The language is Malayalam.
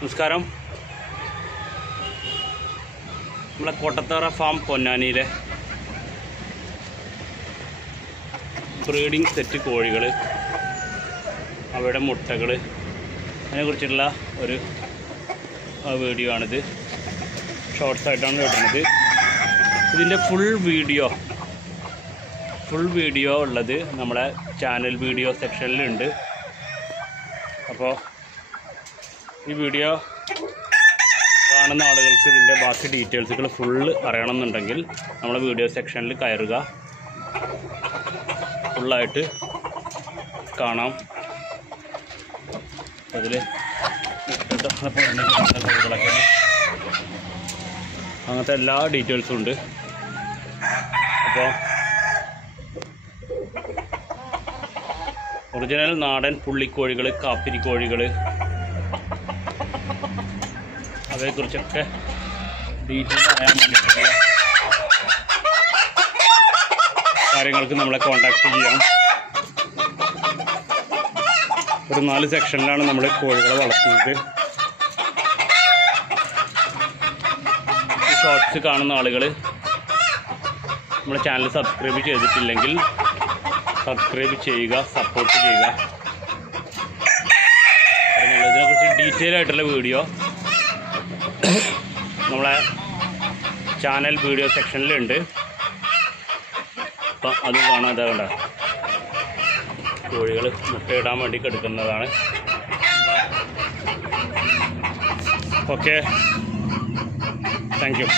നമസ്കാരം. നമ്മളെ കോട്ടത്തറ ഫാം പൊന്നാനിയിലെ ബ്രീഡിംഗ് സെറ്റ് കോഴികൾ, അവയുടെ മുട്ടകൾ, അതിനെക്കുറിച്ചുള്ള ഒരു വീഡിയോ ആണിത്. ഷോർട്സായിട്ടാണ് ഇടുന്നത്. ഇതിൻ്റെ ഫുൾ വീഡിയോ ഉള്ളത് നമ്മളെ ചാനൽ വീഡിയോ സെക്ഷനിലുണ്ട്. അപ്പോൾ ഈ വീഡിയോ കാണുന്ന ആളുകൾക്ക് ഇതിൻ്റെ ബാക്കി ഡീറ്റെയിൽസുകൾ ഫുള്ള് അറിയണമെന്നുണ്ടെങ്കിൽ നമ്മളെ വീഡിയോ സെക്ഷനിൽ കയറുക, ഫുള്ളായിട്ട് കാണാം. അതിൽ കോഴികളൊക്കെ അങ്ങനത്തെ എല്ലാ ഡീറ്റെയിൽസും ഉണ്ട്. അപ്പോൾ ഒറിജിനൽ നാടൻ പുള്ളിക്കോഴികൾ, കാപ്പിരിക്കോഴികൾ, അവയെക്കുറിച്ചൊക്കെ ഡീറ്റെയിൽ അറിയാൻ വേണ്ടിയിട്ടുള്ള കാര്യങ്ങൾക്ക് നമ്മളെ കോൺടാക്റ്റ് ചെയ്യാം. ഒരു 4 സെക്ഷനിലാണ് നമ്മൾ കോഴികളെ വളർത്തുന്നത്. ഈ ഷോർട്സ് കാണുന്ന ആളുകൾ നമ്മുടെ ചാനൽ സബ്സ്ക്രൈബ് ചെയ്തിട്ടില്ലെങ്കിൽ സബ്സ്ക്രൈബ് ചെയ്യുക, സപ്പോർട്ട് ചെയ്യുക. ഇതിനെക്കുറിച്ച് ഡീറ്റെയിൽ ആയിട്ടുള്ള വീഡിയോ നമ്മളെ ചാനൽ വീഡിയോ സെക്ഷനിലുണ്ട്. അപ്പം അതും കാണാതെ കണ്ട കോഴികൾ മുട്ടയിടാൻ വേണ്ടി എടുക്കുന്നതാണ്. Okay, thank you.